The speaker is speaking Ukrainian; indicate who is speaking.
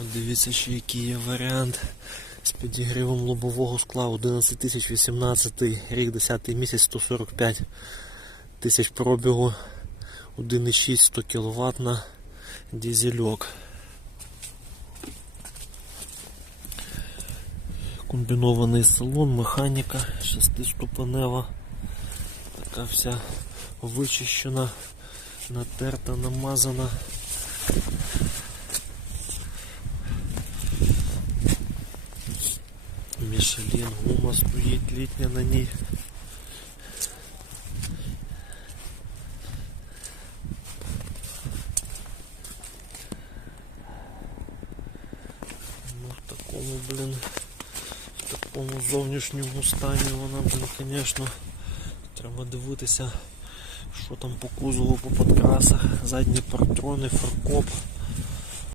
Speaker 1: От дивіться, ще який є варіант з підігрівом лобового скла 11 тисяч 18 рік, 10 місяць, 145 тисяч пробігу, 1,6 100 кВт на дизельок. Комбінований салон, механіка, шестиступенева, така вся вичищена, натерта, намазана. Мішелін, гума стоїть літня на ній. Ну, в такому, блін, в такому зовнішньому стані вона, блін, звісно, треба дивитися, що там по кузову, по подкрасах, задні партрони, фаркоп.